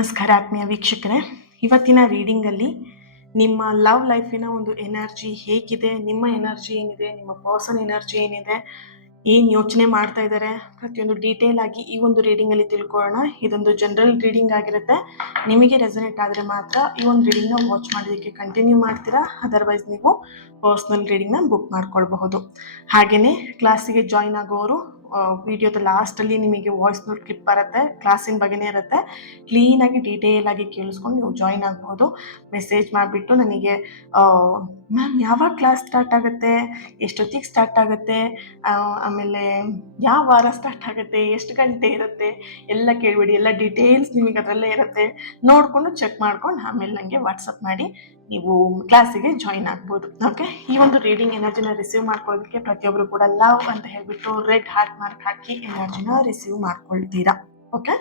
ನಮಸ್ಕಾರ ಆತ್ಮೀಯ ವೀಕ್ಷಕರೇ, ಇವತ್ತಿನ ರೀಡಿಂಗಲ್ಲಿ ನಿಮ್ಮ ಲವ್ ಲೈಫಿನ ಒಂದು ಎನರ್ಜಿ ಹೇಗಿದೆ, ನಿಮ್ಮ ಎನರ್ಜಿ ಏನಿದೆ, ನಿಮ್ಮ ಪರ್ಸನ್ ಎನರ್ಜಿ ಏನಿದೆ, ಏನು ಯೋಚನೆ ಮಾಡ್ತಾ ಇದ್ದಾರೆ, ಪ್ರತಿಯೊಂದು ಡೀಟೇಲ್ ಆಗಿ ಈ ಒಂದು ರೀಡಿಂಗಲ್ಲಿ ತಿಳ್ಕೊಳ್ಳೋಣ. ಇದೊಂದು ಜನರಲ್ ರೀಡಿಂಗ್ ಆಗಿರುತ್ತೆ. ನಿಮಗೆ ರೆಸನೇಟ್ ಆದರೆ ಮಾತ್ರ ಈ ಒಂದು ರೀಡಿಂಗ್ನ ವಾಚ್ ಮಾಡೋದಕ್ಕೆ ಕಂಟಿನ್ಯೂ ಮಾಡ್ತೀರಾ, ಅದರ್ವೈಸ್ ನೀವು ಪರ್ಸ್ನಲ್ ರೀಡಿಂಗ್ನ ಬುಕ್ ಮಾಡ್ಕೊಳ್ಬಹುದು. ಹಾಗೆಯೇ ಕ್ಲಾಸಿಗೆ ಜಾಯಿನ್ ಆಗೋರು ವಿಡಿಯೋದ ಲಾಸ್ಟಲ್ಲಿ ನಿಮಗೆ ವಾಯ್ಸ್ ನೋಟ್ ಕ್ಲಿಪ್ ಬರುತ್ತೆ, ಕ್ಲಾಸಿನ ಬಗ್ಗೆನೇ ಇರುತ್ತೆ. ಕ್ಲೀನಾಗಿ ಡೀಟೇಲ್ ಆಗಿ ಕೇಳಿಸ್ಕೊಂಡು ನೀವು ಜಾಯಿನ್ ಆಗ್ಬೋದು. ಮೆಸೇಜ್ ಮಾಡಿಬಿಟ್ಟು ನನಗೆ ಮ್ಯಾಮ್ ಯಾವಾಗ ಕ್ಲಾಸ್ ಸ್ಟಾರ್ಟ್ ಆಗುತ್ತೆ, ಎಷ್ಟೊತ್ತಿಗೆ ಸ್ಟಾರ್ಟ್ ಆಗುತ್ತೆ, ಆಮೇಲೆ ಯಾವ ವಾರ ಸ್ಟಾರ್ಟ್ ಆಗುತ್ತೆ, ಎಷ್ಟು ಗಂಟೆ ಇರುತ್ತೆ ಎಲ್ಲ ಕೇಳಿಬಿಡಿ. ಎಲ್ಲ ಡೀಟೇಲ್ಸ್ ನಿಮಗೆ ಅದರಲ್ಲೇ ಇರುತ್ತೆ. ನೋಡಿಕೊಂಡು ಚೆಕ್ ಮಾಡ್ಕೊಂಡು ಆಮೇಲೆ ನನಗೆ ವಾಟ್ಸಪ್ ಮಾಡಿ ನೀವು ಕ್ಲಾಸಿಗೆ ಜಾಯಿನ್ ಆಗ್ಬೋದು. ಓಕೆ, ಈ ಒಂದು ರೀಡಿಂಗ್ ಎನರ್ಜಿನ ರಿಸೀವ್ ಮಾಡ್ಕೊಳ್ಳೋದಕ್ಕೆ ಪ್ರತಿಯೊಬ್ಬರು ಕೂಡ ಲವ್ ಅಂತ ಹೇಳ್ಬಿಟ್ಟು ರೆಡ್ ಹಾರ್ಟ್ ಮಾರ್ಕ್ ಹಾಕಿ ಎನರ್ಜಿನ ರಿಸೀವ್ ಮಾಡ್ಕೊಳ್ತೀರಾ. ಓಕೆ,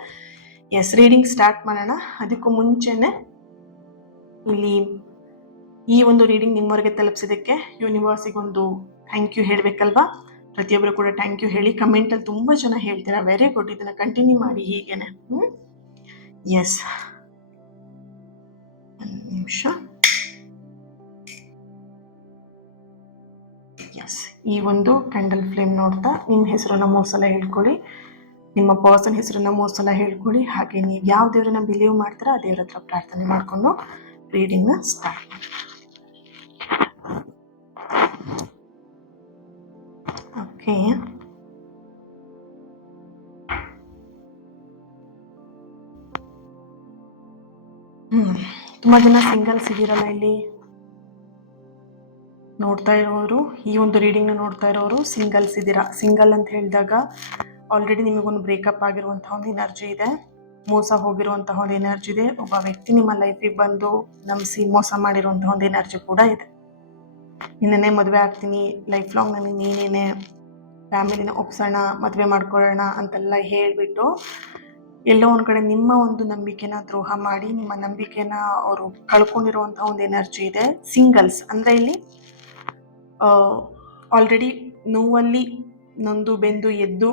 ಎಸ್, ರೀಡಿಂಗ್ ಸ್ಟಾರ್ಟ್ ಮಾಡೋಣ. ಅದಕ್ಕೂ ಮುಂಚೆನೆ ಇಲ್ಲಿ ಈ ಒಂದು ರೀಡಿಂಗ್ ನಿಮ್ಮವರೆಗೆ ತಲುಪಿಸಿದ್ದಕ್ಕೆ ಯೂನಿವರ್ಸಿಗೊಂದು ಥ್ಯಾಂಕ್ ಯು ಹೇಳಬೇಕಲ್ವಾ. ಪ್ರತಿಯೊಬ್ಬರು ಕೂಡ ಥ್ಯಾಂಕ್ ಯು ಹೇಳಿ. ಕಮೆಂಟಲ್ಲಿ ತುಂಬ ಜನ ಹೇಳ್ತೀರಾ, ವೆರಿ ಗುಡ್, ಇದನ್ನು ಕಂಟಿನ್ಯೂ ಮಾಡಿ ಹೀಗೇನೆ. ಎಸ್, ಒಂದು ನಿಮಿಷ. ಎಸ್, ಈ ಒಂದು ಕ್ಯಾಂಡಲ್ ಫ್ಲೇಮ್ ನೋಡ್ತಾ ನಿಮ್ಮ ಹೆಸರನ್ನ 3 ಸಲ ಹೇಳ್ಕೊಳ್ಳಿ, ನಿಮ್ಮ ಪರ್ಸನ್ ಹೆಸರನ್ನ 3 ಸಲ ಹೇಳ್ಕೊಳ್ಳಿ. ಹಾಗೆ ನೀವು ಯಾವ ದೇವರನ್ನ ಬಿಲೀವ್ ಮಾಡ್ತೀರಾ ಆ ದೇವ್ರ ಹತ್ರ ಪ್ರಾರ್ಥನೆ ಮಾಡಿಕೊಂಡು ರೀಡಿಂಗ್ನ ಸ್ಟಾರ್ಟ್ ಮಾಡಿ. ಓಕೆ, ತುಂಬ ಜನ ಸಿಂಗಲ್ಸ್ ಇದ್ದೀರಲ್ಲ ಇಲ್ಲಿ ನೋಡ್ತಾ ಇರೋರು, ಈ ಒಂದು ರೀಡಿಂಗ್ನ ನೋಡ್ತಾ ಇರೋರು ಸಿಂಗಲ್ಸ್ ಇದ್ದೀರಾ. ಸಿಂಗಲ್ ಅಂತ ಹೇಳಿದಾಗ ಆಲ್ರೆಡಿ ನಿಮಗೊಂದು ಬ್ರೇಕಪ್ ಆಗಿರುವಂತಹ ಒಂದು ಎನರ್ಜಿ ಇದೆ, ಮೋಸ ಹೋಗಿರುವಂತಹ ಒಂದು ಎನರ್ಜಿ ಇದೆ. ಒಬ್ಬ ವ್ಯಕ್ತಿ ನಿಮ್ಮ ಲೈಫಿಗೆ ಬಂದು ನಂಬಿಸಿ ಮೋಸ ಮಾಡಿರುವಂತಹ ಒಂದು ಎನರ್ಜಿ ಕೂಡ ಇದೆ. ನಿನ್ನೆ ಮದುವೆ ಆಗ್ತೀನಿ, ಲೈಫ್ ಲಾಂಗ್ ನನಗೆ ನೀನೇನೆ, ಫ್ಯಾಮಿಲಿನ ಒಪ್ಸೋಣ, ಮದುವೆ ಮಾಡ್ಕೊಳ್ಳೋಣ ಅಂತೆಲ್ಲ ಹೇಳಿಬಿಟ್ಟು ಎಲ್ಲೋ ಒಂದು ಕಡೆ ನಿಮ್ಮ ಒಂದು ನಂಬಿಕೆನ ದ್ರೋಹ ಮಾಡಿ ನಿಮ್ಮ ನಂಬಿಕೆನ ಅವರು ಕಳ್ಕೊಂಡಿರುವಂತಹ ಒಂದು ಎನರ್ಜಿ ಇದೆ. ಸಿಂಗಲ್ಸ್ ಅಂದರೆ ಇಲ್ಲಿ ಆಲ್ರೆಡಿ ನೋವಲ್ಲಿ ನೊಂದು ಬೆಂದು ಎದ್ದು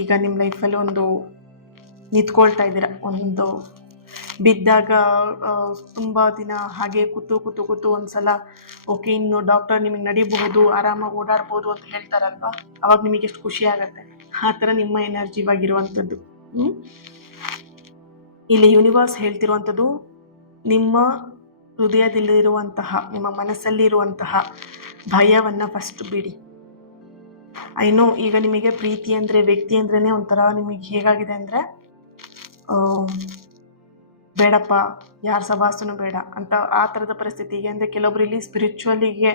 ಈಗ ನಿಮ್ಮ ಲೈಫಲ್ಲಿ ಒಂದು ನಿಂತ್ಕೊಳ್ತಾ ಇದ್ದೀರಾ. ಒಂದು ಬಿದ್ದಾಗ ತುಂಬ ದಿನ ಹಾಗೆ ಕೂತು ಒಂದ್ಸಲ ಓಕೆ ಇನ್ನು ಡಾಕ್ಟರ್ ನಿಮಗೆ ನಡಿಬಹುದು, ಆರಾಮಾಗಿ ಓಡಾಡ್ಬೋದು ಅಂತ ಹೇಳ್ತಾರಲ್ವಾ, ಅವಾಗ ನಿಮಗೆ ಎಷ್ಟು ಖುಷಿ ಆಗುತ್ತೆ. ಆ ಥರ ನಿಮ್ಮ ಎನರ್ಜಿ ಇವಾಗಿರುವಂಥದ್ದು. ಇಲ್ಲಿ ಯೂನಿವರ್ಸ್ ಹೇಳ್ತಿರುವಂಥದ್ದು, ನಿಮ್ಮ ಹೃದಯದಲ್ಲಿರುವಂತಹ, ನಿಮ್ಮ ಮನಸ್ಸಲ್ಲಿರುವಂತಹ ಭಯವನ್ನು ಫಸ್ಟ್ ಬಿಡಿ. ಐನೋ ಈಗ ನಿಮಗೆ ಪ್ರೀತಿ ಅಂದರೆ, ವ್ಯಕ್ತಿ ಅಂದ್ರೇ ಒಂಥರ ನಿಮಗೆ ಹೇಗಾಗಿದೆ ಅಂದರೆ, ಬೇಡಪ್ಪ ಯಾರ ಸವಾಸನೂ ಬೇಡ ಅಂತ ಆ ಥರದ ಪರಿಸ್ಥಿತಿಗೆ. ಅಂದರೆ ಕೆಲವೊಬ್ರು ಇಲ್ಲಿ ಸ್ಪಿರಿಚುವಲಿಗೆ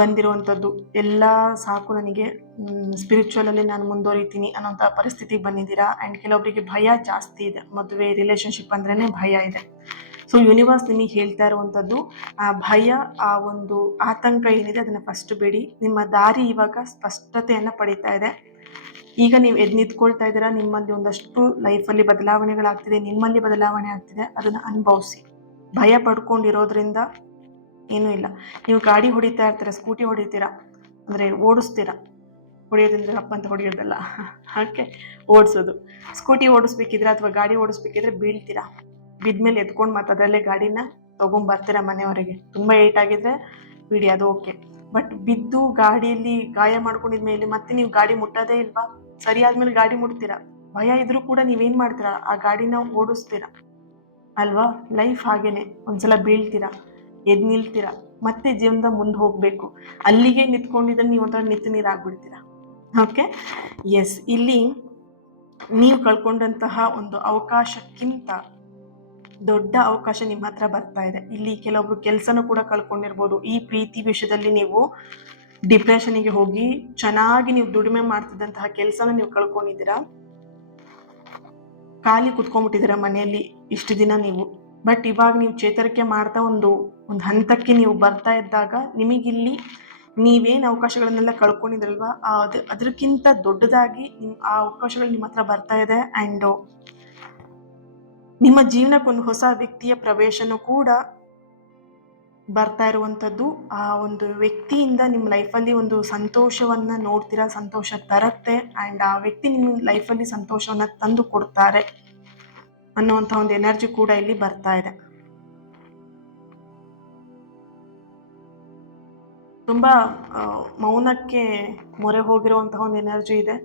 ಬಂದಿರುವಂಥದ್ದು, ಎಲ್ಲ ಸಾಕು ನನಗೆ, ಸ್ಪಿರಿಚುವಲಲ್ಲಿ ನಾನು ಮುಂದುವರಿತೀನಿ ಅನ್ನೋಂಥ ಪರಿಸ್ಥಿತಿಗೆ ಬಂದಿದ್ದೀರಾ. ಆ್ಯಂಡ್ ಕೆಲವೊಬ್ಬರಿಗೆ ಭಯ ಜಾಸ್ತಿ ಇದೆ, ಮದುವೆ ರಿಲೇಷನ್ಶಿಪ್ ಅಂದ್ರೇ ಭಯ ಇದೆ. ಸೊ ಯೂನಿವರ್ಸ್ ನಿಮಗೆ ಹೇಳ್ತಾ ಇರುವಂಥದ್ದು, ಆ ಭಯ, ಆ ಒಂದು ಆತಂಕ ಏನಿದೆ ಅದನ್ನು ಫಸ್ಟ್ ಬಿಡಿ. ನಿಮ್ಮ ದಾರಿ ಇವಾಗ ಸ್ಪಷ್ಟತೆಯನ್ನು ಪಡೀತಾ ಇದೆ. ಈಗ ನೀವು ಎದ್ದು ನಿಂತ್ಕೊಳ್ತಾ ಇದ್ದೀರಾ, ನಿಮ್ಮಲ್ಲಿ ಒಂದಷ್ಟು ಲೈಫಲ್ಲಿ ಬದಲಾವಣೆಗಳಾಗ್ತಿದೆ, ನಿಮ್ಮಲ್ಲಿ ಬದಲಾವಣೆ ಆಗ್ತಿದೆ, ಅದನ್ನು ಅನುಭವಿಸಿ. ಭಯ ಪಡ್ಕೊಂಡಿರೋದ್ರಿಂದ ಏನೂ ಇಲ್ಲ. ನೀವು ಗಾಡಿ ಹೊಡಿತಾ ಇರ್ತೀರ, ಸ್ಕೂಟಿ ಹೊಡಿತೀರಾ ಅಂದರೆ ಓಡಿಸ್ತೀರಾ, ಹೊಡೆಯೋದಂದ್ರೆ ಅಪ್ಪ ಅಂತ ಹೊಡೆಯೋದಲ್ಲ, ಹಾಗೆ ಓಡಿಸೋದು. ಸ್ಕೂಟಿ ಓಡಿಸ್ಬೇಕಿದ್ರೆ ಅಥವಾ ಗಾಡಿ ಓಡಿಸ್ಬೇಕಿದ್ರೆ ಬೀಳ್ತೀರಾ, ಬಿದ್ಮೇಲೆ ಎತ್ಕೊಂಡು ಮತ್ತೆ ಅದರಲ್ಲೇ ಗಾಡಿನ ತೊಗೊಂಬರ್ತೀರಾ ಮನೆಯವರೆಗೆ. ತುಂಬ ಏಟ್ ಆಗಿದ್ರೆ ಬಿಡಿ, ಅದು ಓಕೆ. ಬಟ್ ಬಿದ್ದು ಗಾಡಿಯಲ್ಲಿ ಗಾಯ ಮಾಡ್ಕೊಂಡಿದ್ಮೇಲೆ ಮತ್ತೆ ನೀವು ಗಾಡಿ ಮುಟ್ಟೋದೇ ಇಲ್ವಾ, ಸರಿ ಆದ್ಮೇಲೆ ಗಾಡಿ ಮುಟ್ತೀರಾ, ಭಯ ಇದ್ರೂ ಕೂಡ ನೀವೇನು ಮಾಡ್ತೀರಾ, ಆ ಗಾಡಿನ ಓಡಿಸ್ತೀರಾ ಅಲ್ವಾ. ಲೈಫ್ ಹಾಗೇನೆ, ಒಂದ್ಸಲ ಬೀಳ್ತೀರಾ, ಎದ್ದು ನಿಲ್ತೀರಾ, ಮತ್ತೆ ಜೀವನದ ಮುಂದೆ ಹೋಗಬೇಕು. ಅಲ್ಲಿಗೆ ನಿಂತ್ಕೊಂಡಿದ್ರೆ ನೀವು ಒಂಥರ ನಿಂತು ನೀರಾಗ್ಬಿಡ್ತೀರಾ. ಓಕೆ, ಎಸ್, ಇಲ್ಲಿ ನೀವು ಕಳ್ಕೊಂಡಂತಹ ಒಂದು ಅವಕಾಶಕ್ಕಿಂತ ದೊಡ್ಡ ಅವಕಾಶ ನಿಮ್ಮ ಹತ್ರ ಬರ್ತಾ ಇದೆ. ಇಲ್ಲಿ ಕೆಲವೊಬ್ರು ಕೆಲಸನೂ ಕೂಡ ಕಳ್ಕೊಂಡಿರ್ಬೋದು. ಈ ಪ್ರೀತಿ ವಿಷಯದಲ್ಲಿ ನೀವು ಡಿಪ್ರೆಷನ್ಗೆ ಹೋಗಿ ಚೆನ್ನಾಗಿ ನೀವು ದುಡಿಮೆ ಮಾಡ್ತಿದ್ದಂತಹ ಕೆಲಸನ ನೀವು ಕಳ್ಕೊಂಡಿದ್ದೀರಾ, ಖಾಲಿ ಕುತ್ಕೊಂಡ್ಬಿಟ್ಟಿದ್ದೀರಾ ಮನೆಯಲ್ಲಿ ಇಷ್ಟು ದಿನ ನೀವು. ಬಟ್ ಇವಾಗ ನೀವು ಚೇತರಿಕೆ ಮಾಡ್ತಾ ಒಂದು ಹಂತಕ್ಕೆ ನೀವು ಬರ್ತಾ ಇದ್ದಾಗ ನಿಮಗಿಲ್ಲಿ ನೀವೇನು ಅವಕಾಶಗಳನ್ನೆಲ್ಲ ಕಳ್ಕೊಂಡಿದ್ರಲ್ವ, ಅದಕ್ಕಿಂತ ದೊಡ್ಡದಾಗಿ ಆ ಅವಕಾಶಗಳು ನಿಮ್ಮ ಹತ್ರ ಬರ್ತಾ ಇದೆ. ಆ್ಯಂಡ್ ನಿಮ್ಮ ಜೀವನಕ್ಕೊಂದು ಹೊಸ ವ್ಯಕ್ತಿಯ ಪ್ರವೇಶನೂ ಕೂಡ ಬರ್ತಾ ಇರುವಂಥದ್ದು. ಆ ಒಂದು ವ್ಯಕ್ತಿಯಿಂದ ನಿಮ್ಮ ಲೈಫಲ್ಲಿ ಒಂದು ಸಂತೋಷವನ್ನು ನೋಡ್ತೀರಾ, ಸಂತೋಷ ತರುತ್ತೆ. ಆ್ಯಂಡ್ ಆ ವ್ಯಕ್ತಿ ನಿಮ್ಮ ಲೈಫಲ್ಲಿ ಸಂತೋಷವನ್ನು ತಂದು ಕೊಡ್ತಾರೆ. ಅನ್ನುವಂಥ ಒಂದು ಎನರ್ಜಿ ಕೂಡ ಇಲ್ಲಿ ಬರ್ತಾ ಇದೆ. ತುಂಬ ಮೌನಕ್ಕೆ ಮೊರೆ ಹೋಗಿರುವಂತಹ ಒಂದು ಎನರ್ಜಿ ಇದೆ.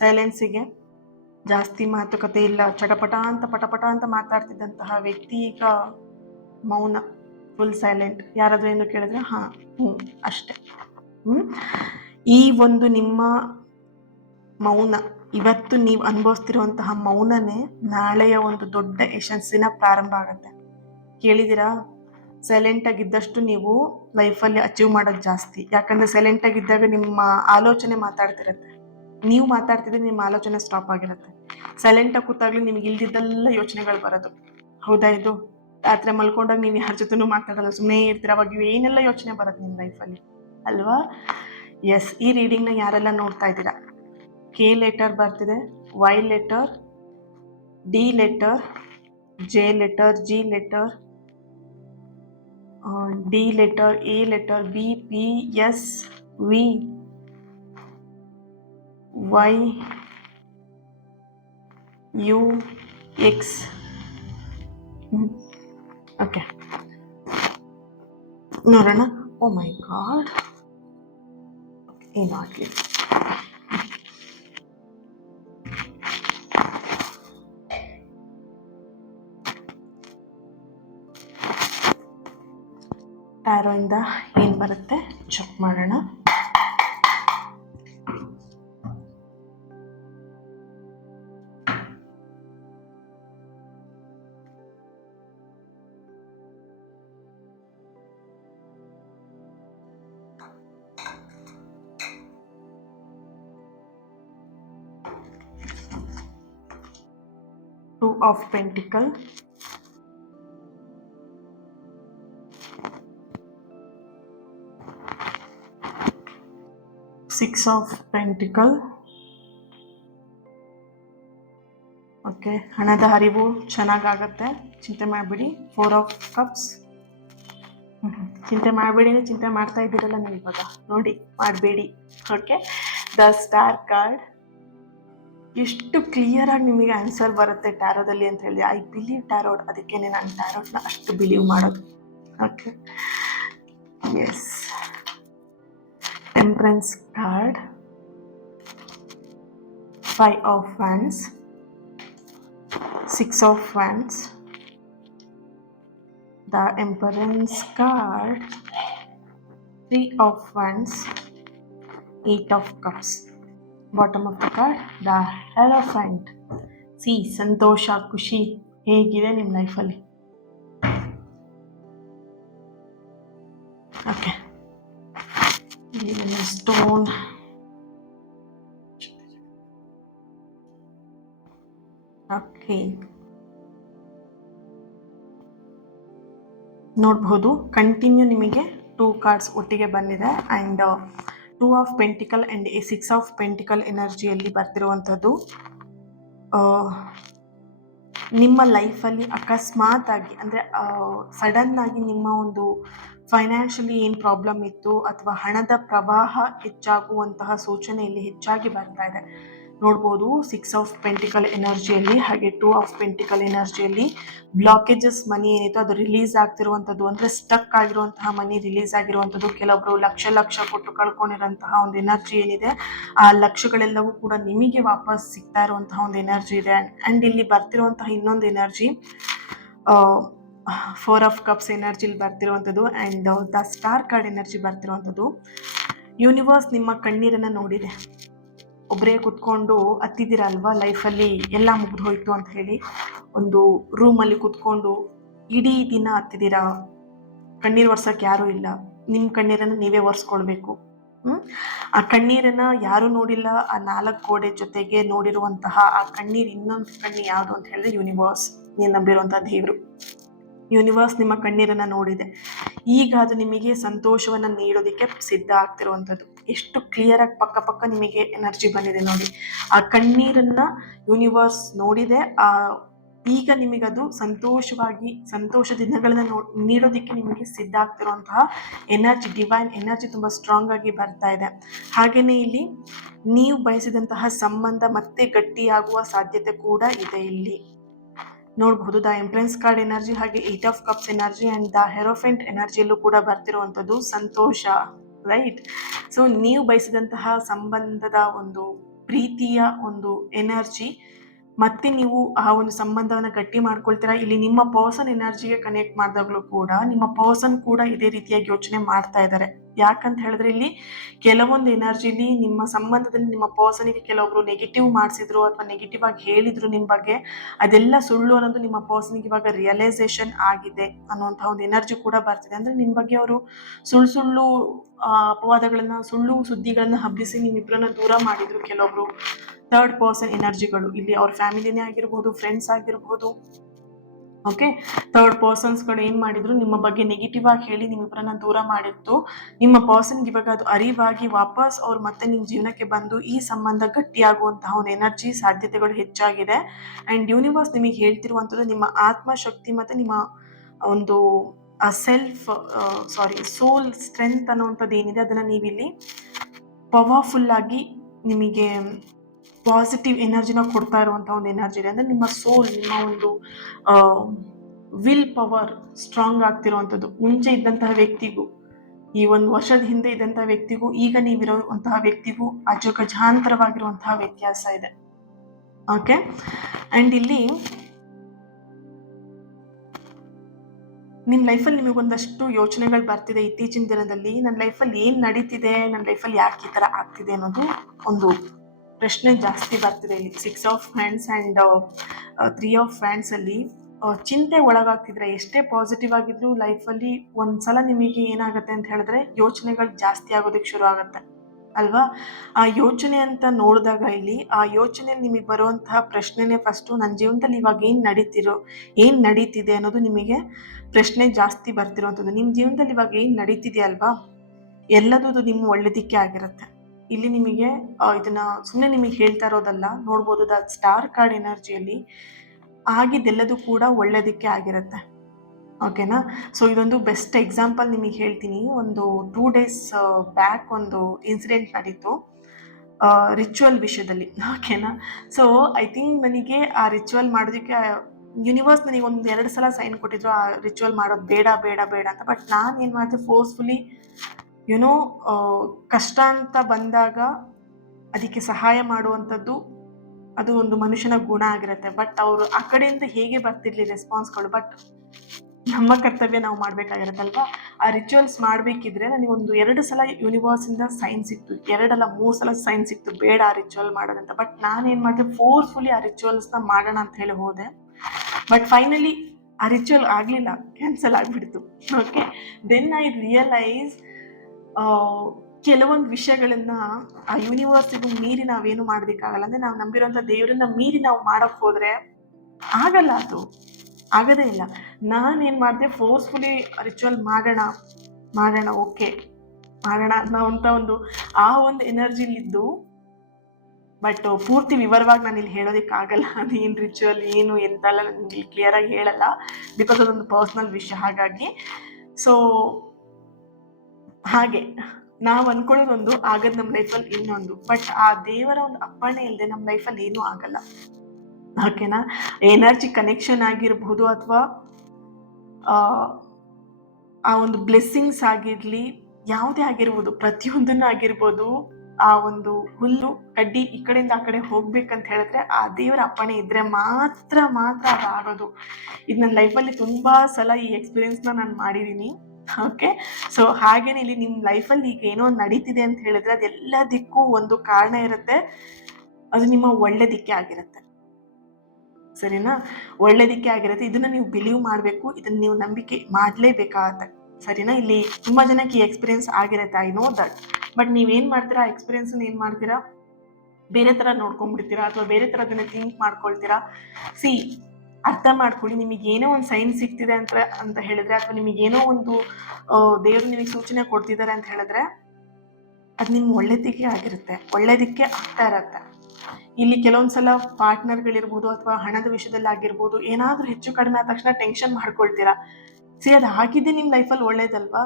ಸೈಲೆನ್ಸಿಗೆ ಜಾಸ್ತಿ ಮಾತುಕತೆ ಇಲ್ಲ, ಪಟಪಟ ಅಂತ ಮಾತಾಡ್ತಿದ್ದಂತಹ ವ್ಯಕ್ತಿ ಈಗ ಮೌನ, ಫುಲ್ ಸೈಲೆಂಟ್. ಯಾರಾದ್ರೂ ಏನು ಕೇಳಿದ್ರೆ ಹಾ ಅಷ್ಟೆ. ಈ ಒಂದು ನಿಮ್ಮ ಮೌನ, ಇವತ್ತು ನೀವು ಅನುಭವಿಸ್ತಿರುವಂತಹ ಮೌನನೇ ನಾಳೆಯ ಒಂದು ದೊಡ್ಡ ಯಶಸ್ಸಿನ ಪ್ರಾರಂಭ ಆಗುತ್ತೆ. ಕೇಳಿದಿರಾ, ಸೈಲೆಂಟ್ ಆಗಿದ್ದಷ್ಟು ನೀವು ಲೈಫಲ್ಲಿ ಅಚೀವ್ ಮಾಡೋದು ಜಾಸ್ತಿ. ಯಾಕಂದ್ರೆ ಸೈಲೆಂಟ್ ಆಗಿದ್ದಾಗ ನಿಮ್ಮ ಆಲೋಚನೆ ಮಾತಾಡ್ತಿರತ್ತೆ, ನೀವು ಮಾತಾಡ್ತಿದ್ರೆ ನಿಮ್ಮ ಆಲೋಚನೆ ಸ್ಟಾಪ್ ಆಗಿರುತ್ತೆ. ಸೈಲೆಂಟ್ ಆಗಿ ಕೂತಾಗ್ಲಿ ನಿಮ್ಗೆ ಇಲ್ದಿದ್ದೆಲ್ಲ ಯೋಚನೆಗಳು ಬರೋದು. ಹೌದಾ? ಇದು ರಾತ್ರಿ ಮಲ್ಕೊಂಡಾಗ ನೀವು ಯಾರ ಜೊತೆನೂ ಮಾತಾಡಲ್ಲ, ಸುಮ್ಮನೆ ಇರ್ತೀರ, ಅವಾಗ ಏನೆಲ್ಲ ಯೋಚನೆ ಬರುತ್ತೆ ನಿಮ್ಮ ಲೈಫಲ್ಲಿ ಅಲ್ವಾ? ಎಸ್, ಈ ರೀಡಿಂಗ್ನ ಯಾರೆಲ್ಲ ನೋಡ್ತಾ ಇದ್ದೀರಾ, ಕೆ ಲೆಟರ್ ಬರ್ತಿದೆ, Y letter, D letter, J letter, G letter, D letter, A letter, B, P, S, V, Y, U, X. Okay, ನೋಡೋಣ. ಓ ಮೈ ಗಾಡ್, ಏನಾಗಲಿ. ಟ್ಯಾರೋ ಇಂದ ಏನು ಬರುತ್ತೆ ಚೆಕ್ ಮಾಡೋಣ. Two of Pentacle, Six of Pentacle. Okay, ಹಣದ ಹರಿವು ಚೆನ್ನಾಗಾಗತ್ತೆ, ಚಿಂತೆ ಮಾಡಬೇಡಿ. ಫೋರ್ ಆಫ್ ಕಪ್ಸ್, ಚಿಂತೆ ಮಾಡಬೇಡಿ. ಚಿಂತೆ ಮಾಡ್ತಾ ಇದ್ದೀರಲ್ಲ ನೀವು ಇವಾಗ, ನೋಡಿ, ಮಾಡಬೇಡಿ. Okay, the star card. ಎಷ್ಟು ಕ್ಲಿಯರ್ ಆಗಿ ನಿಮಗೆ ಆನ್ಸರ್ ಬರುತ್ತೆ ಟ್ಯಾರೋದಲ್ಲಿ ಅಂತ ಹೇಳಿ. ಐ ಬಿಲೀವ್ ಟ್ಯಾರೋಟ್, ಅದಕ್ಕೆ ನಾನು ಟ್ಯಾರೋಟ್ನ ಅಷ್ಟು ಬಿಲೀವ್ ಮಾಡೋದು. Okay, yes. Temperance card, five of wands, six of wands, the temperance card, three of wands, eight of cups. Bottom of the card, the hierophant. See, ಸಂತೋಷ, ಖುಷಿ ಹೇಗಿದೆ ನಿಮ್ಮ ಲೈಫಲ್ಲಿ? Okay, stone. ಓಕೆ, ನೋಡಬಹುದು ಕಂಟಿನ್ಯೂ ನಿಮಗೆ 2 cards ಒಟ್ಟಿಗೆ ಬಂದಿದೆ. And 2 of pentacle and 6 of pentacle ಎನರ್ಜಿಯಲ್ಲಿ ಬರ್ತಿರುವಂಥದ್ದು. ನಿಮ್ಮ ಲೈಫಲ್ಲಿ ಅಕಸ್ಮಾತ್ ಆಗಿ ಅಂದರೆ ಸಡನ್ ಆಗಿ ನಿಮ್ಮ ಒಂದು ಫೈನಾನ್ಷಿಯಲಿ ಏನು ಪ್ರಾಬ್ಲಮ್ ಇತ್ತು ಅಥವಾ ಹಣದ ಪ್ರವಾಹ ಹೆಚ್ಚಾಗುವಂತಹ ಸೂಚನೆ ಇಲ್ಲಿ ಹೆಚ್ಚಾಗಿ ಬರ್ತಾ ಇದೆ. ನೋಡ್ಬೋದು 6 ಆಫ್ ಪೆಂಟಿಕಲ್ ಎನರ್ಜಿಯಲ್ಲಿ ಹಾಗೆ 2 ಆಫ್ ಪೆಂಟಿಕಲ್ ಎನರ್ಜಿಯಲ್ಲಿ ಬ್ಲಾಕೇಜಸ್ ಮನಿ ಏನಿತ್ತು ಅದು ರಿಲೀಸ್ ಆಗ್ತಿರುವಂಥದ್ದು, ಅಂದರೆ ಸ್ಟಕ್ ಆಗಿರುವಂತಹ ಮನಿ ರಿಲೀಸ್ ಆಗಿರುವಂಥದ್ದು. ಕೆಲವೊಬ್ರು ಲಕ್ಷ ಕೊಟ್ಟು ಕಳ್ಕೊಂಡಿರೋಂತಹ ಒಂದು ಎನರ್ಜಿ ಏನಿದೆ, ಆ ಲಕ್ಷಗಳೆಲ್ಲವೂ ಕೂಡ ನಿಮಗೆ ವಾಪಸ್ ಸಿಗ್ತಾ ಇರುವಂತಹ ಒಂದು ಎನರ್ಜಿ ಇದೆ. ಆ್ಯಂಡ್ ಇಲ್ಲಿ ಬರ್ತಿರುವಂತಹ ಇನ್ನೊಂದು ಎನರ್ಜಿ 4 ಆಫ್ ಕಪ್ಸ್ ಎನರ್ಜಿಲಿ ಬರ್ತಿರುವಂಥದ್ದು and the star card energy ಬರ್ತಿರುವಂಥದ್ದು. ಯೂನಿವರ್ಸ್ ನಿಮ್ಮ ಕಣ್ಣೀರನ್ನು ನೋಡಿದೆ. ಒಬ್ಬರೇ ಕುತ್ಕೊಂಡು ಹತ್ತಿದ್ದೀರ ಅಲ್ವಾ, ಲೈಫಲ್ಲಿ ಎಲ್ಲ ಮುಗಿದು ಹೋಯ್ತು ಅಂತ ಹೇಳಿ ಒಂದು ರೂಮಲ್ಲಿ ಕುತ್ಕೊಂಡು ಇಡೀ ದಿನ ಹತ್ತಿದ್ದೀರಾ, ಕಣ್ಣೀರು ಒರ್ಸೋಕ್ಕೆ ಯಾರೂ ಇಲ್ಲ, ನಿಮ್ಮ ಕಣ್ಣೀರನ್ನು ನೀವೇ ಒರೆಸ್ಕೊಳ್ಬೇಕು. ಆ ಕಣ್ಣೀರನ್ನು ಯಾರೂ ನೋಡಿಲ್ಲ, ಆ 4 ಗೋಡೆ ಜೊತೆಗೆ ನೋಡಿರುವಂತಹ ಆ ಕಣ್ಣೀರು, ಇನ್ನೊಂದು ಕಣ್ಣೀರು ಯಾವುದು ಅಂತ ಹೇಳಿದ್ರೆ ಯೂನಿವರ್ಸ್, ನೀನು ನಂಬಿರುವಂಥ ದೇವರು. ಯೂನಿವರ್ಸ್ ನಿಮ್ಮ ಕಣ್ಣೀರನ್ನು ನೋಡಿದೆ. ಈಗ ಅದು ನಿಮಗೆ ಸಂತೋಷವನ್ನು ನೀಡೋದಕ್ಕೆ ಸಿದ್ಧ ಆಗ್ತಿರುವಂಥದ್ದು. ಎಷ್ಟು ಕ್ಲಿಯರಾಗಿ ಪಕ್ಕ ನಿಮಗೆ ಎನರ್ಜಿ ಬಂದಿದೆ ನೋಡಿ. ಆ ಕಣ್ಣೀರನ್ನು ಯೂನಿವರ್ಸ್ ನೋಡಿದೆ. ಈಗ ನಿಮಗದು ಸಂತೋಷ ದಿನಗಳನ್ನು ನೀಡೋದಕ್ಕೆ ನಿಮಗೆ ಸಿದ್ಧ ಆಗ್ತಿರುವಂತಹ ಎನರ್ಜಿ, ಡಿವೈನ್ ಎನರ್ಜಿ ತುಂಬ ಸ್ಟ್ರಾಂಗ್ ಆಗಿ ಬರ್ತಾ ಇದೆ. ಹಾಗೆಯೇ ಇಲ್ಲಿ ನೀವು ಬಯಸಿದಂತಹ ಸಂಬಂಧ ಮತ್ತೆ ಗಟ್ಟಿಯಾಗುವ ಸಾಧ್ಯತೆ ಕೂಡ ಇದೆ. ಇಲ್ಲಿ ನೋಡಬಹುದು. ದ ಎಂಪ್ರೆನ್ಸ್ ಕಾರ್ಡ್ ಎನರ್ಜಿ ಹಾಗೆ 8 of cups energy and the hierophant ಎನರ್ಜಿಯಲ್ಲೂ ಕೂಡ ಬರ್ತಿರುವಂಥದ್ದು ಸಂತೋಷ, ರೈಟ್. ಸೊ ನೀವು ಬಯಸಿದಂತಹ ಸಂಬಂಧದ ಒಂದು ಪ್ರೀತಿಯ ಒಂದು ಎನರ್ಜಿ, ಮತ್ತೆ ನೀವು ಆ ಒಂದು ಸಂಬಂಧವನ್ನ ಗಟ್ಟಿ ಮಾಡ್ಕೊಳ್ತೀರಾ. ಇಲ್ಲಿ ನಿಮ್ಮ ಪರ್ಸನ್ ಎನರ್ಜಿಗೆ ಕನೆಕ್ಟ್ ಮಾಡಿದಾಗಲೂ ಕೂಡ ನಿಮ್ಮ ಪರ್ಸನ್ ಕೂಡ ಇದೇ ರೀತಿಯಾಗಿ ಯೋಚನೆ ಮಾಡ್ತಾ ಇದ್ದಾರೆ. ಯಾಕಂತ ಹೇಳಿದ್ರೆ ಇಲ್ಲಿ ಕೆಲವೊಂದು ಎನರ್ಜಿಲಿ ನಿಮ್ಮ ಸಂಬಂಧದಲ್ಲಿ ನಿಮ್ಮ ಪರ್ಸನ್ಗೆ ಕೆಲವೊಬ್ರು ನೆಗೆಟಿವ್ ಮಾಡಿಸಿದ್ರು ಅಥವಾ ನೆಗೆಟಿವ್ ಆಗಿ ಹೇಳಿದ್ರು ನಿಮ್ಮ ಬಗ್ಗೆ, ಅದೆಲ್ಲ ಸುಳ್ಳು ಅನ್ನೋದು ನಿಮ್ಮ ಪರ್ಸನ್ಗೆ ಇವಾಗ ರಿಯಲೈಸೇಷನ್ ಆಗಿದೆ ಅನ್ನುವಂತಹ ಒಂದು ಎನರ್ಜಿ ಕೂಡ ಬರ್ತಿದೆ. ಅಂದ್ರೆ ನಿಮ್ಮ ಬಗ್ಗೆ ಅವರು ಸುಳ್ಳು ಅಪವಾದಗಳನ್ನ, ಸುಳ್ಳು ಸುದ್ದಿಗಳನ್ನ ಹಬ್ಬಿಸಿ ನಿಮ್ಮಿಬ್ಬರನ್ನ ದೂರ ಮಾಡಿದ್ರು ಕೆಲವೊಬ್ರು ಥರ್ಡ್ ಪರ್ಸನ್ ಎನರ್ಜಿಗಳು. ಇಲ್ಲಿ ಅವ್ರ ಫ್ಯಾಮಿಲಿನೇ ಆಗಿರ್ಬೋದು, ಫ್ರೆಂಡ್ಸ್ ಆಗಿರ್ಬೋದು. ಓಕೆ, ಥರ್ಡ್ ಪರ್ಸನ್ಸ್ಗಳು ಏನ್ ಮಾಡಿದ್ರು, ನಿಮ್ಮ ಬಗ್ಗೆ ನೆಗೆಟಿವ್ ಆಗಿ ಹೇಳಿ ನಿಮ್ಮಿಬ್ಬರನ್ನ ದೂರ ಮಾಡಿತ್ತು. ನಿಮ್ಮ ಪರ್ಸನ್ಗೆ ಇವಾಗ ಅದು ಅರಿವಾಗಿ ವಾಪಸ್ ಅವ್ರು ಮತ್ತೆ ನಿಮ್ಮ ಜೀವನಕ್ಕೆ ಬಂದು ಈ ಸಂಬಂಧ ಗಟ್ಟಿಯಾಗುವಂತಹ ಒಂದು ಎನರ್ಜಿ ಸಾಧ್ಯತೆಗಳು ಹೆಚ್ಚಾಗಿದೆ. ಅಂಡ್ ಯೂನಿವರ್ಸ್ ನಿಮಗೆ ಹೇಳ್ತಿರುವಂಥದ್ದು ನಿಮ್ಮ ಆತ್ಮಶಕ್ತಿ ಮತ್ತೆ ನಿಮ್ಮ ಒಂದು ಸೋಲ್ ಸ್ಟ್ರೆಂತ್ ಅನ್ನುವಂಥದ್ದು ಏನಿದೆ ಅದನ್ನ ನೀವಿಲ್ಲಿ ಪವರ್ಫುಲ್ ಆಗಿ ನಿಮಗೆ ಪಾಸಿಟಿವ್ ಎನರ್ಜಿನ ಕೊಡ್ತಾ ಇರುವಂತಹ ಒಂದು ಎನರ್ಜಿ ಇದೆ. ಅಂದ್ರೆ ನಿಮ್ಮ ಸೋಲ್, ನಿಮ್ಮ ಒಂದು ವಿಲ್ ಪವರ್ ಸ್ಟ್ರಾಂಗ್ ಆಗ್ತಿರುವಂಥದ್ದು. ಮುಂಚೆ ಇದ್ದಂತಹ ವ್ಯಕ್ತಿಗೂ, ಈ ಒಂದು ವರ್ಷದ ಹಿಂದೆ ಇದ್ದಂತಹ ವ್ಯಕ್ತಿಗೂ ಈಗ ನೀವಿರುವಂತಹ ವ್ಯಕ್ತಿಗೂ ಅಜಗಜಾಂತರವಾಗಿರುವಂತಹ ವ್ಯತ್ಯಾಸ ಇದೆ. ಓಕೆ, ಅಂಡ್ ಇಲ್ಲಿ ನಿಮ್ಮ ಲೈಫಲ್ಲಿ ನಿಮಗೊಂದಷ್ಟು ಯೋಚನೆಗಳು ಬರ್ತಿದೆ ಇತ್ತೀಚಿನ ದಿನದಲ್ಲಿ. ನನ್ನ ಲೈಫಲ್ಲಿ ಏನು ನಡೀತಿದೆ, ನನ್ನ ಲೈಫಲ್ಲಿ ಯಾಕೆ ಈ ಥರ ಆಗ್ತಿದೆ ಅನ್ನೋದು ಒಂದು ಪ್ರಶ್ನೆ ಜಾಸ್ತಿ ಬರ್ತಿದೆ. ಇಲ್ಲಿ 6 of hands and 3 of hands ಅಲ್ಲಿ ಚಿಂತೆ ಒಳಗಾಗ್ತಿದ್ರೆ, ಎಷ್ಟೇ ಪಾಸಿಟಿವ್ ಆಗಿದ್ರು ಲೈಫಲ್ಲಿ ಒಂದ್ಸಲ ನಿಮಗೆ ಏನಾಗುತ್ತೆ ಅಂತ ಹೇಳಿದ್ರೆ ಯೋಚನೆಗಳು ಜಾಸ್ತಿ ಆಗೋದಕ್ಕೆ ಶುರು ಆಗುತ್ತೆ ಅಲ್ವಾ. ಆ ಯೋಚನೆ ಅಂತ ನೋಡಿದಾಗ ಇಲ್ಲಿ ಆ ಯೋಚನೆ ನಿಮಗೆ ಬರುವಂತಹ ಪ್ರಶ್ನೆನೇ ಫಸ್ಟು, ನನ್ನ ಜೀವನದಲ್ಲಿ ಇವಾಗ ಏನು ನಡೀತಿದೆ ಅನ್ನೋದು ನಿಮಗೆ ಪ್ರಶ್ನೆ ಜಾಸ್ತಿ ಬರ್ತಿರುವಂಥದ್ದು. ನಿಮ್ಮ ಜೀವನದಲ್ಲಿ ಇವಾಗ ಏನು ನಡೀತಿದೆ ಅಲ್ವಾ, ಎಲ್ಲದೂ ನಿಮ್ಮ ಒಳ್ಳೇದಕ್ಕೆ ಆಗಿರುತ್ತೆ. ಇಲ್ಲಿ ನಿಮಗೆ ಇದನ್ನ ಸುಮ್ಮನೆ ನಿಮಗೆ ಹೇಳ್ತಾ ಇರೋದಲ್ಲ, ನೋಡ್ಬೋದು ದ ಸ್ಟಾರ್ ಕಾರ್ಡ್ ಎನರ್ಜಿಯಲ್ಲಿ ಆಗಿದ್ದೆಲ್ಲದೂ ಕೂಡ ಒಳ್ಳೇದಕ್ಕೆ ಆಗಿರುತ್ತೆ. ಓಕೆನಾ. ಸೊ ಇದೊಂದು ಬೆಸ್ಟ್ ಎಕ್ಸಾಂಪಲ್ ನಿಮಗೆ ಹೇಳ್ತೀನಿ. ಒಂದು 2 days ಬ್ಯಾಕ್ ಒಂದು ಇನ್ಸಿಡೆಂಟ್ ನಡೀತು ರಿಚುವಲ್ ವಿಷಯದಲ್ಲಿ. ಓಕೆನಾ. ಸೊ ಐ ಥಿಂಕ್ ನನಗೆ ಆ ರಿಚುವಲ್ ಮಾಡೋದಕ್ಕೆ ಯೂನಿವರ್ಸ್ ನನಗೆ 1-2 ಸಲ ಸೈನ್ ಕೊಟ್ಟಿದ್ರು ಆ ರಿಚುವಲ್ ಮಾಡೋದು ಬೇಡ ಬೇಡ ಬೇಡ ಅಂತ. ಬಟ್ ನಾನು ಏನು ಮಾಡಿದೆ, ಫೋರ್ಸ್ಫುಲಿ ಕಷ್ಟ ಅಂತ ಬಂದಾಗ ಅದಕ್ಕೆ ಸಹಾಯ ಮಾಡುವಂಥದ್ದು ಅದು ಒಂದು ಮನುಷ್ಯನ ಗುಣ ಆಗಿರುತ್ತೆ. ಬಟ್ ಅವರು ಆ ಕಡೆಯಿಂದ ಹೇಗೆ ಬರ್ತಿರ್ಲಿ ರೆಸ್ಪಾನ್ಸ್ಗಳು, ಬಟ್ ನಮ್ಮ ಕರ್ತವ್ಯ ನಾವು ಮಾಡ್ಬೇಕಾಗಿರುತ್ತಲ್ವಾ. ಆ ರಿಚುವಲ್ಸ್ ಮಾಡಬೇಕಿದ್ರೆ ನನಗೆ 1-2 ಸಲ ಯೂನಿವರ್ಸಿಂದ ಸೈನ್ ಸಿಕ್ತು, 2 ಅಲ್ಲ 3 ಸಲ ಸೈನ್ ಸಿಕ್ತು ಬೇಡ ಆ ರಿಚುವಲ್ ಮಾಡೋದಂತ. ಬಟ್ ನಾನೇನು ಮಾಡಿದೆ, ಫೋರ್ಸ್ಫುಲಿ ಆ ರಿಚುವಲ್ಸ್ನ ಮಾಡೋಣ ಅಂತ ಹೇಳಿ ಹೋದೆ. ಬಟ್ ಫೈನಲಿ ಆ ರಿಚುವಲ್ ಆಗಲಿಲ್ಲ, ಕ್ಯಾನ್ಸಲ್ ಆಗಿಬಿಡ್ತು. ಓಕೆ, ದೆನ್ ಐ ರಿಯಲೈಸ್ ಕೆಲವೊಂದು ವಿಷಯಗಳನ್ನ ಆ ಯೂನಿವರ್ಸಿಗೂ ಮೀರಿ ನಾವೇನು ಮಾಡೋದಕ್ಕಾಗಲ್ಲ. ಅಂದರೆ ನಾವು ನಂಬಿರೋಂಥ ದೇವರನ್ನ ಮೀರಿ ನಾವು ಮಾಡೋಕ್ಕೆ ಹೋದರೆ ಆಗಲ್ಲ, ಅದು ಆಗೋದೇ ಇಲ್ಲ. ನಾನೇನು ಮಾಡಿದೆ, ಫೋರ್ಸ್ಫುಲಿ ರಿಚುವಲ್ ಮಾಡೋಣ ಓಕೆ ಮಾಡೋಣ ಅನ್ನೋವಂಥ ಆ ಒಂದು ಎನರ್ಜಿಲಿದ್ದು. ಬಟ್ ಪೂರ್ತಿ ವಿವರವಾಗಿ ನಾನು ಇಲ್ಲಿ ಹೇಳೋದಕ್ಕಾಗಲ್ಲ, ಅದೇನು ರಿಚುವಲ್ ಏನು ಎಂತೆಲ್ಲ ನನಗೆ ಇಲ್ಲಿ ಕ್ಲಿಯರಾಗಿ ಹೇಳಲ್ಲ, ಬಿಕಾಸ್ ಅದೊಂದು ಪರ್ಸ್ನಲ್ ವಿಷಯ. ಹಾಗಾಗಿ ಸೊ ಹಾಗೆ ನಾವು ಅನ್ಕೊಳ್ಳೋದೊಂದು, ಆಗದ್ ನಮ್ಮ ಲೈಫಲ್ಲಿ ಇನ್ನೊಂದು. ಬಟ್ ಆ ದೇವರ ಒಂದು ಅಪ್ಪಣೆ ಇಲ್ಲದೆ ನಮ್ಮ ಲೈಫಲ್ಲಿ ಏನೂ ಆಗಲ್ಲ. ಓಕೆನಾ. ಎನರ್ಜಿ ಕನೆಕ್ಷನ್ ಆಗಿರ್ಬೋದು ಅಥವಾ ಆ ಒಂದು ಬ್ಲೆಸ್ಸಿಂಗ್ಸ್ ಆಗಿರ್ಲಿ, ಯಾವುದೇ ಆಗಿರ್ಬೋದು, ಪ್ರತಿಯೊಂದನ್ನು ಆಗಿರ್ಬೋದು, ಆ ಒಂದು ಹುಲ್ಲು ಕಡ್ಡಿ ಈ ಕಡೆಯಿಂದ ಆ ಕಡೆ ಹೋಗ್ಬೇಕಂತ ಹೇಳಿದ್ರೆ ಆ ದೇವರ ಅಪ್ಪಣೆ ಇದ್ರೆ ಮಾತ್ರ ಅದು ಆಗೋದು. ಇದು ನನ್ನ ಲೈಫಲ್ಲಿ ತುಂಬಾ ಸಲ ಈ ಎಕ್ಸ್ಪೀರಿಯನ್ಸ್ನ ನಾನು ಮಾಡಿದ್ದೀನಿ. ಓಕೆ, ಸೊ ಹಾಗೇನೆ ಇಲ್ಲಿ ನಿಮ್ಮ ಲೈಫಲ್ಲಿ ಈಗ ಏನೋ ನಡೀತಿದೆ ಅಂತ ಹೇಳಿದ್ರೆ ಅದೆಲ್ಲದಕ್ಕೂ ಒಂದು ಕಾರಣ ಇರುತ್ತೆ, ಅದು ನಿಮ್ಮ ಒಳ್ಳೆದಕ್ಕೆ ಆಗಿರುತ್ತೆ. ಸರಿನಾ, ಒಳ್ಳೆದಕ್ಕೆ ಆಗಿರುತ್ತೆ. ಇದನ್ನ ನೀವು ಬಿಲೀವ್ ಮಾಡಬೇಕು, ಇದನ್ನ ನೀವು ನಂಬಿಕೆ ಮಾಡಲೇಬೇಕಾಗತ್ತೆ. ಸರಿನಾ. ಇಲ್ಲಿ ತುಂಬಾ ಜನಕ್ಕೆ ಈ ಎಕ್ಸ್ಪೀರಿಯನ್ಸ್ ಆಗಿರುತ್ತೆ, ಐ ನೋ ದಟ್. ಬಟ್ ನೀವೇನ್ ಮಾಡ್ತೀರಾ, ಆ ಎಕ್ಸ್ಪೀರಿಯನ್ಸ್ ಏನ್ ಮಾಡ್ತೀರಾ, ಬೇರೆ ತರ ನೋಡ್ಕೊಂಡ್ಬಿಡ್ತೀರಾ ಅಥವಾ ಬೇರೆ ತರ ಅದನ್ನ ಥಿಂಕ್ ಮಾಡ್ಕೊಳ್ತೀರಾ. ಅರ್ಥ ಮಾಡ್ಕೊಳ್ಳಿ, ನಿಮಗೆ ಏನೋ ಒಂದು ಸೈನ್ ಸಿಗ್ತಿದೆ ಅಂತ ಹೇಳಿದ್ರೆ, ಅಥವಾ ನಿಮಗೇನೋ ಒಂದು ದೇವರು ನಿಮಗೆ ಸೂಚನೆ ಕೊಡ್ತಿದ್ದಾರೆ ಅಂತ ಹೇಳಿದ್ರೆ ಅದು ನಿಮ್ಮ ಒಳ್ಳೆದಕ್ಕೆ ಆಗಿರುತ್ತೆ, ಒಳ್ಳೇದಕ್ಕೆ ಆಗ್ತಾ ಇರತ್ತೆ. ಇಲ್ಲಿ ಕೆಲವೊಂದ್ಸಲ ಪಾರ್ಟ್ನರ್ಗಳಿರ್ಬೋದು ಅಥವಾ ಹಣದ ವಿಷಯದಲ್ಲಿ ಆಗಿರ್ಬೋದು, ಏನಾದ್ರೂ ಹೆಚ್ಚು ಕಡಿಮೆ ಆದ ತಕ್ಷಣ ಟೆನ್ಷನ್ ಮಾಡ್ಕೊಳ್ತೀರಾ. ಅದು ಆಗಿದ್ದೆ ನಿಮ್ಮ ಲೈಫಲ್ಲಿ ಒಳ್ಳೇದಲ್ವಾ,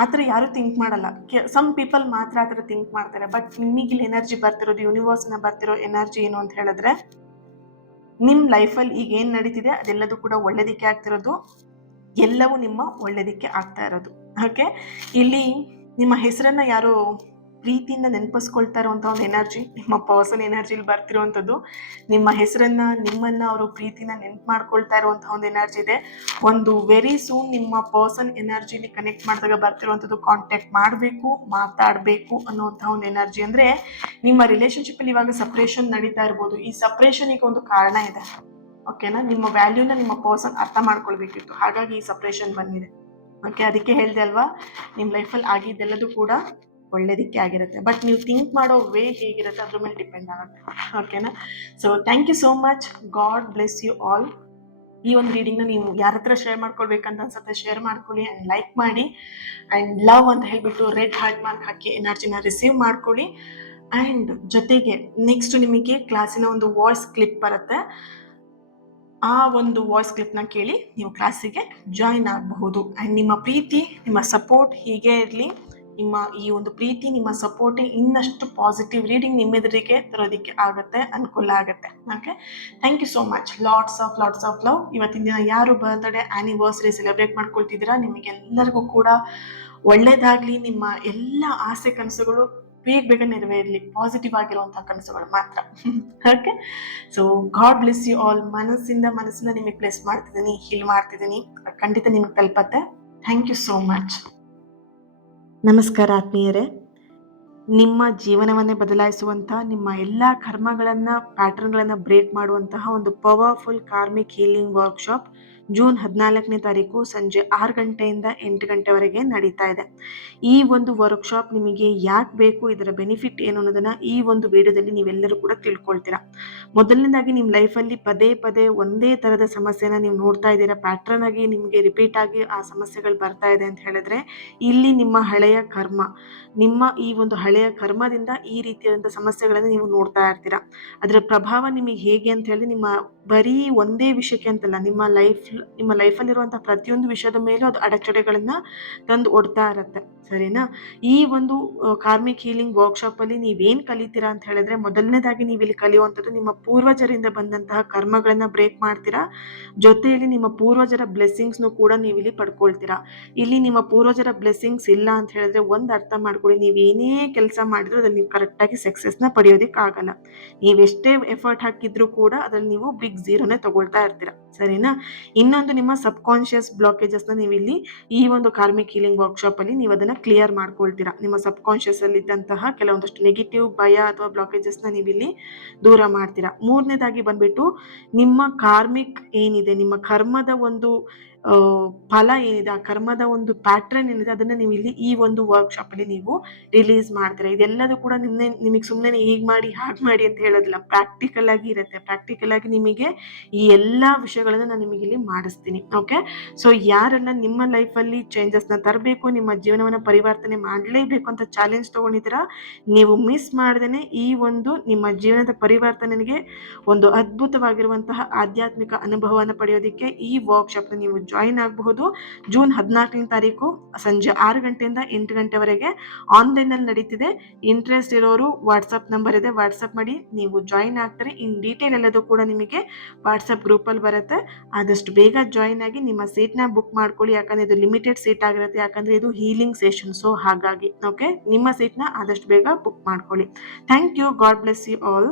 ಆ ಥರ ಯಾರು ಥಿಂಕ್ ಮಾಡಲ್ಲ. ಸಮ್ ಪೀಪಲ್ ಮಾತ್ರ ಆ ಥರ ಥಿಂಕ್ ಮಾಡ್ತಾರೆ. ಬಟ್ ನಿಮಗಿಲ್ಲಿ ಎನರ್ಜಿ ಬರ್ತಿರೋದು, ಯೂನಿವರ್ಸ್ನ ಬರ್ತಿರೋ ಎನರ್ಜಿ ಏನು ಅಂತ ಹೇಳಿದ್ರೆ, ನಿಮ್ಮ ಲೈಫಲ್ಲಿ ಈಗ ಏನು ನಡೀತಿದೆ ಅದೆಲ್ಲದೂ ಕೂಡ ಒಳ್ಳೇದಕ್ಕೆ ಆಗ್ತಿರೋದು, ಎಲ್ಲವೂ ನಿಮ್ಮ ಒಳ್ಳೇದಕ್ಕೆ ಆಗ್ತಾ ಇರೋದು. ಓಕೆ, ಇಲ್ಲಿ ನಿಮ್ಮ ಹೆಸರನ್ನ ಯಾರು ಪ್ರೀತಿಯಿಂದ ನೆನಪಿಸ್ಕೊಳ್ತಾ ಇರುವಂಥ ಒಂದು ಎನರ್ಜಿ, ನಿಮ್ಮ ಪರ್ಸನ್ ಎನರ್ಜಿಲಿ ಬರ್ತಿರುವಂಥದ್ದು. ನಿಮ್ಮ ಹೆಸರನ್ನ, ನಿಮ್ಮನ್ನ ಅವರು ಪ್ರೀತಿನ ನೆನ್ಪು ಮಾಡ್ಕೊಳ್ತಾ ಇರುವಂಥ ಒಂದು ಎನರ್ಜಿ ಇದೆ. ಒಂದು ವೆರಿ ಸೂನ್ ನಿಮ್ಮ ಪರ್ಸನ್ ಎನರ್ಜಿಲಿ ಕನೆಕ್ಟ್ ಮಾಡಿದಾಗ ಬರ್ತಿರುವಂಥದ್ದು ಕಾಂಟ್ಯಾಕ್ಟ್ ಮಾಡಬೇಕು, ಮಾತಾಡಬೇಕು ಅನ್ನುವಂಥ ಒಂದು ಎನರ್ಜಿ. ಅಂದರೆ ನಿಮ್ಮ ರಿಲೇಶನ್ಶಿಪ್ಪಲ್ಲಿ ಇವಾಗ ಸಪ್ರೇಷನ್ ನಡೀತಾ ಇರ್ಬೋದು. ಈ ಸಪ್ರೇಷನಿಗೆ ಒಂದು ಕಾರಣ ಇದೆ. ಓಕೆನಾ, ನಿಮ್ಮ ವ್ಯಾಲ್ಯೂನ ನಿಮ್ಮ ಪರ್ಸನ್ ಅರ್ಥ ಮಾಡ್ಕೊಳ್ಬೇಕಿತ್ತು, ಹಾಗಾಗಿ ಈ ಸಪ್ರೇಷನ್ ಬಂದಿದೆ. ಓಕೆ, ಅದಕ್ಕೆ ಹೇಳಿದೆ ಅಲ್ವಾ, ನಿಮ್ಮ ಲೈಫಲ್ಲಿ ಆಗಿದ್ದೆಲ್ಲದೂ ಕೂಡ ಒಳ್ಳೇದಕ್ಕೆ ಆಗಿರುತ್ತೆ. ಬಟ್ ನೀವು ಥಿಂಕ್ ಮಾಡೋ ವೇ ಹೇಗಿರುತ್ತೆ ಅದ್ರ ಮೇಲೆ ಡಿಪೆಂಡ್ ಆಗುತ್ತೆ. ಓಕೆನಾ, so thank you so much. God bless you all. ಈ ಒಂದು ರೀಡಿಂಗ್ನ ನೀವು ಯಾರ ಹತ್ರ ಶೇರ್ ಮಾಡ್ಕೊಳ್ಬೇಕಂತ ಅನ್ಸುತ್ತೆ ಶೇರ್ ಮಾಡ್ಕೊಳ್ಳಿ, ಆ್ಯಂಡ್ ಲೈಕ್ ಮಾಡಿ, ಆ್ಯಂಡ್ ಲವ್ ಅಂತ ಹೇಳ್ಬಿಟ್ಟು ರೆಡ್ ಹಾರ್ಟ್ ಮಾರ್ಕ್ ಹಾಕಿ ಎನರ್ಜಿನ ರಿಸೀವ್ ಮಾಡ್ಕೊಳ್ಳಿ. ಆ್ಯಂಡ್ ಜೊತೆಗೆ ನೆಕ್ಸ್ಟ್ ನಿಮಗೆ ಕ್ಲಾಸಿನ ಒಂದು ವಾಯ್ಸ್ ಕ್ಲಿಪ್ ಬರುತ್ತೆ. ಆ ಒಂದು ವಾಯ್ಸ್ ಕ್ಲಿಪ್ನ ಕೇಳಿ ನೀವು ಕ್ಲಾಸಿಗೆ ಜಾಯಿನ್ ಆಗಬಹುದು. ಆ್ಯಂಡ್ ನಿಮ್ಮ ಪ್ರೀತಿ, ನಿಮ್ಮ ಸಪೋರ್ಟ್ ಹೀಗೆ ಇರಲಿ. ನಿಮ್ಮ ಈ ಒಂದು ಪ್ರೀತಿ, ನಿಮ್ಮ ಸಪೋರ್ಟ್ ಇನ್ನಷ್ಟು ಪಾಸಿಟಿವ್ ರೀಡಿಂಗ್ ನಿಮ್ಮೆದುರಿಗೆ ತರೋದಕ್ಕೆ ಆಗುತ್ತೆ, ಅನುಕೂಲ ಆಗುತ್ತೆ. Okay, thank you so much. Lots of love. ಇವತ್ತಿನ ದಿನ ಯಾರು ಬರ್ತ್ಡೇ ಆ್ಯನಿವರ್ಸರಿ ಸೆಲೆಬ್ರೇಟ್ ಮಾಡ್ಕೊಳ್ತಿದ್ದೀರಾ, ನಿಮಗೆಲ್ಲರಿಗೂ ಕೂಡ ಒಳ್ಳೇದಾಗಲಿ. ನಿಮ್ಮ ಎಲ್ಲ ಆಸೆ ಕನಸುಗಳು ಬೇಗ ನೆರವೇರಲಿ, ಪಾಸಿಟಿವ್ ಆಗಿರುವಂಥ ಕನಸುಗಳು ಮಾತ್ರ. Okay, so God bless you all. ಮನಸ್ಸಿಂದ ನಿಮಗೆ ಬ್ಲೆಸ್ ಮಾಡ್ತಿದ್ದೀನಿ, ಹೀಲ್ ಮಾಡ್ತಿದ್ದೀನಿ. ಖಂಡಿತ ನಿಮಗೆ ತಲುಪತ್ತೆ. Thank you so much. ನಮಸ್ಕಾರ ಆತ್ಮೀಯರೇ. ನಿಮ್ಮ ಜೀವನವನ್ನೇ ಬದಲಾಯಿಸುವಂಥ, ನಿಮ್ಮ ಎಲ್ಲ ಕರ್ಮಗಳನ್ನು, ಪ್ಯಾಟರ್ನ್ಗಳನ್ನು ಬ್ರೇಕ್ ಮಾಡುವಂತಹ ಒಂದು powerful karmic healing workshop June 14ನೇ ತಾರೀಕು ಸಂಜೆ 6 ಗಂಟೆಯಿಂದ 8 ಗಂಟೆವರೆಗೆ ನಡೀತಾ ಇದೆ. ಈ ಒಂದು ವರ್ಕ್ಶಾಪ್ ನಿಮಗೆ ಯಾಕೆ ಬೇಕು, ಇದರ ಬೆನಿಫಿಟ್ ಏನು ಅನ್ನೋದನ್ನು ಈ ಒಂದು ವಿಡಿಯೋದಲ್ಲಿ ನೀವೆಲ್ಲರೂ ಕೂಡ ತಿಳ್ಕೊಳ್ತೀರಾ. ಮೊದಲನೇದಾಗಿ ನಿಮ್ಮ ಲೈಫಲ್ಲಿ ಪದೇ ಒಂದೇ ಥರದ ಸಮಸ್ಯೆನ ನೀವು ನೋಡ್ತಾ ಇದ್ದೀರಾ, ಪ್ಯಾಟ್ರನ್ ಆಗಿ ನಿಮಗೆ ರಿಪೀಟ್ ಆಗಿ ಆ ಸಮಸ್ಯೆಗಳು ಬರ್ತಾ ಇದೆ ಅಂತ ಹೇಳಿದ್ರೆ, ಇಲ್ಲಿ ನಿಮ್ಮ ಹಳೆಯ ಕರ್ಮ, ನಿಮ್ಮ ಈ ಒಂದು ಹಳೆಯ ಕರ್ಮದಿಂದ ಈ ರೀತಿಯಾದಂಥ ಸಮಸ್ಯೆಗಳನ್ನು ನೀವು ನೋಡ್ತಾ ಇರ್ತೀರಾ. ಅದರ ಪ್ರಭಾವ ನಿಮಗೆ ಹೇಗೆ ಅಂತ ಹೇಳಿ, ನಿಮ್ಮ ಬರೀ ಒಂದೇ ವಿಷಯಕ್ಕೆ ಅಂತಲ್ಲ, ನಿಮ್ಮ ಲೈಫಲ್ಲಿರುವಂಥ ಪ್ರತಿಯೊಂದು ವಿಷಯದ ಮೇಲೂ ಅದು ಅಡೆತಡೆಗಳನ್ನು ತಂದು ಒಡ್ತಾ ಇರುತ್ತೆ. ಸರಿನಾ? ಈ ಒಂದು ಕಾರ್ಮಿಕ್ ಹೀಲಿಂಗ್ ವರ್ಕ್ಶಾಪಲ್ಲಿ ನೀವೇನು ಕಲಿತೀರಾ ಅಂತ ಹೇಳಿದ್ರೆ, ಮೊದಲನೇದಾಗಿ ನೀವಿಲ್ಲಿ ಕಲಿಯುವಂಥದ್ದು ನಿಮ್ಮ ಪೂರ್ವಜರಿಂದ ಬಂದಂತಹ ಕರ್ಮಗಳನ್ನು ಬ್ರೇಕ್ ಮಾಡ್ತೀರಾ. ಜೊತೆಯಲ್ಲಿ ನಿಮ್ಮ ಪೂರ್ವಜರ ಬ್ಲೆಸ್ಸಿಂಗ್ಸ್ನು ಕೂಡ ನೀವಿಲ್ಲಿ ಪಡ್ಕೊಳ್ತೀರಾ. ಇಲ್ಲಿ ನಿಮ್ಮ ಪೂರ್ವಜರ ಬ್ಲೆಸ್ಸಿಂಗ್ಸ್ ಇಲ್ಲ ಅಂತ ಹೇಳಿದ್ರೆ ಒಂದು ಅರ್ಥ ಮಾಡ್ಕೊಳ್ಳಿ, ನೀವೇನೇ ಕೆಲಸ ಮಾಡಿದ್ರು ಅದ್ರಲ್ಲಿ ನೀವು ಕರೆಕ್ಟಾಗಿ ಸಕ್ಸಸ್ನ ಪಡೆಯೋದಕ್ಕಾಗಲ್ಲ. ನೀವೆಷ್ಟೇ ಎಫರ್ಟ್ ಹಾಕಿದ್ರು ಕೂಡ ಅದ್ರಲ್ಲಿ ನೀವು ಬಿಗ್ ಝೀರೋನೇ ತಗೊಳ್ತಾ ಇರ್ತೀರಾ. ಸರಿನಾ? ಇನ್ನೊಂದು, ನಿಮ್ಮ ಸಬ್ ಕಾನ್ಷಿಯಸ್ ಬ್ಲಾಕೇಜಸ್ನ ನೀವಿಲ್ಲಿ ಈ ಒಂದು ಕಾರ್ಮಿಕ್ ಹೀಲಿಂಗ್ ವರ್ಕ್ಶಾಪಲ್ಲಿ ನೀವು ಅದನ್ನು ಕ್ಲಿಯರ್ ಮಾಡ್ಕೊಳ್ತೀರಾ. ನಿಮ್ಮ ಸಬ್ ಕಾನ್ಷಿಯಸ್ ಅಲ್ಲಿ ಇದ್ದಂತಹ ಕೆಲವೊಂದಷ್ಟು ನೆಗೆಟಿವ್ ಭಯ ಅಥವಾ ಬ್ಲಾಕೇಜಸ್ನ ನೀವಿಲ್ಲಿ ದೂರ ಮಾಡ್ತೀರಾ. ಮೂರನೇದಾಗಿ ಬಂದ್ಬಿಟ್ಟು, ನಿಮ್ಮ ಕಾರ್ಮಿಕ್ ಏನಿದೆ, ನಿಮ್ಮ ಕರ್ಮದ ಒಂದು ಫಲ ಏನಿದೆ, ಆ ಕರ್ಮದ ಒಂದು ಪ್ಯಾಟ್ರನ್ ಏನಿದೆ, ಅದನ್ನು ನೀವು ಇಲ್ಲಿ ಈ ಒಂದು ವರ್ಕ್ಶಾಪಲ್ಲಿ ನೀವು ರಿಲೀಸ್ ಮಾಡ್ತೀರಾ. ಇದೆಲ್ಲದೂ ಕೂಡ ನಿಮಗೆ ಸುಮ್ಮನೆ ಹೀಗೆ ಮಾಡಿ ಹಾಗೆ ಮಾಡಿ ಅಂತ ಹೇಳೋದಿಲ್ಲ, ಪ್ರಾಕ್ಟಿಕಲ್ ಆಗಿ ಇರುತ್ತೆ. ಪ್ರಾಕ್ಟಿಕಲ್ ಆಗಿ ನಿಮಗೆ ಈ ಎಲ್ಲ ವಿಷಯಗಳನ್ನು ನಾನು ನಿಮಗೆ ಇಲ್ಲಿ ಮಾಡಿಸ್ತೀನಿ. ಓಕೆ, ಸೊ ಯಾರೆಲ್ಲ ನಿಮ್ಮ ಲೈಫಲ್ಲಿ ಚೇಂಜಸ್ನ ತರಬೇಕು, ನಿಮ್ಮ ಜೀವನವನ್ನು ಪರಿವರ್ತನೆ ಮಾಡಲೇಬೇಕು ಅಂತ ಚಾಲೆಂಜ್ ತೊಗೊಂಡಿದ್ದೀರಾ, ನೀವು ಮಿಸ್ ಮಾಡ್ದೇ ಈ ಒಂದು ನಿಮ್ಮ ಜೀವನದ ಪರಿವರ್ತನೆಗೆ ಒಂದು ಅದ್ಭುತವಾಗಿರುವಂತಹ ಆಧ್ಯಾತ್ಮಿಕ ಅನುಭವವನ್ನು ಪಡೆಯೋದಕ್ಕೆ ಈ ವರ್ಕ್ಶಾಪ್ನ ನೀವು ಜಾಯಿನ್ ಆಗಬಹುದು. ಜೂನ್ 14ನೇ ತಾರೀಕು ಸಂಜೆ 6 ಗಂಟೆಯಿಂದ 8 ಗಂಟೆವರೆಗೆ ಆನ್ಲೈನಲ್ಲಿ ನಡೀತಿದೆ. ಇಂಟ್ರೆಸ್ಟ್ ಇರೋರು ವಾಟ್ಸಪ್ ನಂಬರ್ ಇದೆ, ವಾಟ್ಸಪ್ ಮಾಡಿ ನೀವು ಜಾಯಿನ್ ಆಗ್ತಾರೆ. ಇನ್ ಡೀಟೇಲ್ ಎಲ್ಲದೂ ಕೂಡ ನಿಮಗೆ ವಾಟ್ಸಪ್ ಗ್ರೂಪಲ್ಲಿ ಬರುತ್ತೆ. ಆದಷ್ಟು ಬೇಗ ಜಾಯಿನ್ ಆಗಿ ನಿಮ್ಮ ಸೀಟ್ನ ಬುಕ್ ಮಾಡ್ಕೊಳ್ಳಿ, ಯಾಕಂದರೆ ಇದು ಲಿಮಿಟೆಡ್ ಸೀಟ್ ಆಗಿರುತ್ತೆ, ಯಾಕಂದರೆ ಇದು ಹೀಲಿಂಗ್ ಸೆಷನ್. ಸೊ ಹಾಗಾಗಿ ಓಕೆ, ನಿಮ್ಮ ಸೀಟ್ನ ಆದಷ್ಟು ಬೇಗ ಬುಕ್ ಮಾಡ್ಕೊಳ್ಳಿ. Thank you. God bless you all.